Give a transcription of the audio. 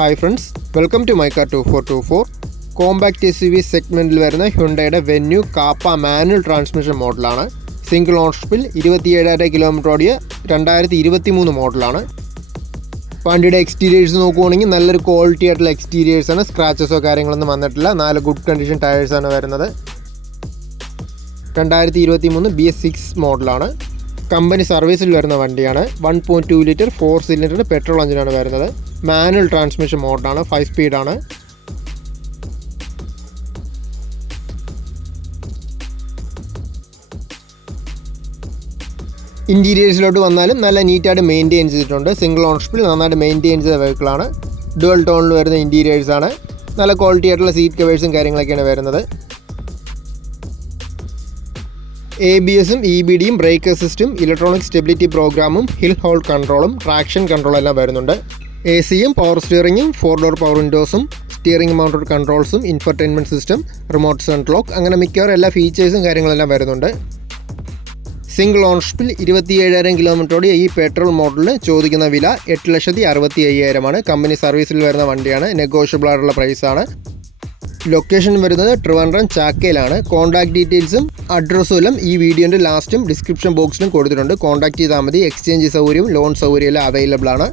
Hi friends, welcome to my car 2424. Compact SUV സെഗ്മെൻറ്റിൽ വരുന്ന ഹ്യുണ്ടയുടെ വെന്യൂ കാപ്പ മാനുവൽ ട്രാൻസ്മിഷൻ മോഡലാണ്. സിംഗിൾ ഓണർഷിപ്പിൽ 27,000 കിലോമീറ്റർ ഓടിയ 2023 മോഡലാണ്. വണ്ടിയുടെ എക്സ്റ്റീരിയേഴ്സ് നോക്കുകയാണെങ്കിൽ നല്ലൊരു ക്വാളിറ്റി ആയിട്ടുള്ള എക്സ്റ്റീരിയേഴ്സാണ്. സ്ക്രാച്ചസോ കാര്യങ്ങളൊന്നും വന്നിട്ടില്ല. 4 ഗുഡ് കണ്ടീഷൻ ടയേഴ്സാണ് വരുന്നത്. 2023 BS6 മോഡലാണ്. കമ്പനി സർവീസിൽ വരുന്ന വണ്ടിയാണ്. 1.2 ലിറ്റർ 4 സിലിണ്ടർ പെട്രോൾ എഞ്ചിനാണ് വരുന്നത്. Manual transmission മോഡാണ്. 5 സ്പീഡാണ്. ഇൻറ്റീരിയേഴ്സിലോട്ട് വന്നാലും നല്ല നീറ്റായിട്ട് മെയിൻറ്റെയിൻ ചെയ്തിട്ടുണ്ട്. സിംഗിൾ ഓണർഷിപ്പിൽ നന്നായിട്ട് മെയിൻറ്റെയിൻ ചെയ്ത വെഹിക്കിളാണ്. ഡുവൽ ടോണിൽ വരുന്ന ഇൻറ്റീരിയേഴ്സാണ്. നല്ല ക്വാളിറ്റി ആയിട്ടുള്ള സീറ്റ് കവേഴ്സും കാര്യങ്ങളൊക്കെയാണ് വരുന്നത്. ABSും EBDയും ബ്രേക്ക് അസിസ്റ്റും ഇലക്ട്രോണിക് സ്റ്റെബിലിറ്റി പ്രോഗ്രാമും ഹിൽ ഹോൾഡ് കൺട്രോളും ട്രാക്ഷൻ കൺട്രോളെല്ലാം വരുന്നുണ്ട്. AC-യും പവർ സ്റ്റിയറിങ്ങും 4 ഡോർ പവർ വിൻഡോസും സ്റ്റിയറിംഗ് മൗണ്ടഡ് കൺട്രോൾസും infotainment system remote central lock അങ്ങനെ മിക്കവാറും എല്ലാ ഫീച്ചേഴ്സും കാര്യങ്ങളെല്ലാം വരുന്നുണ്ട്. സിംഗിൾ ഓണർഷിപ്പിൽ 27,000 കിലോമീറ്റർ ഓടിയ ഈ പെട്രോൾ മോഡലിന് ചോദിക്കുന്ന വില 8,65,000 കമ്പനി സർവീസിൽ വരുന്ന വണ്ടിയാണ്. നെഗോഷ്യബിൾ ആയിട്ടുള്ള പ്രൈസാണ്. ലൊക്കേഷൻ വരുന്നത് ട്രിവാൻഡ്രം ചാക്കയിലാണ്. കോൺടാക്ട് ഡീറ്റെയിൽസും അഡ്രസ്സും എല്ലാം ഈ വീഡിയോൻ്റെ ലാസ്റ്റും ഡിസ്ക്രിപ്ഷൻ ബോക്സിലും കൊടുത്തിട്ടുണ്ട്. കോൺടാക്ട് ചെയ്താൽ മതി. എക്സ്ചേഞ്ച് സൗകര്യവും ലോൺ സൗകര്യവും എല്ലാം അവൈലബിൾ ആണ്.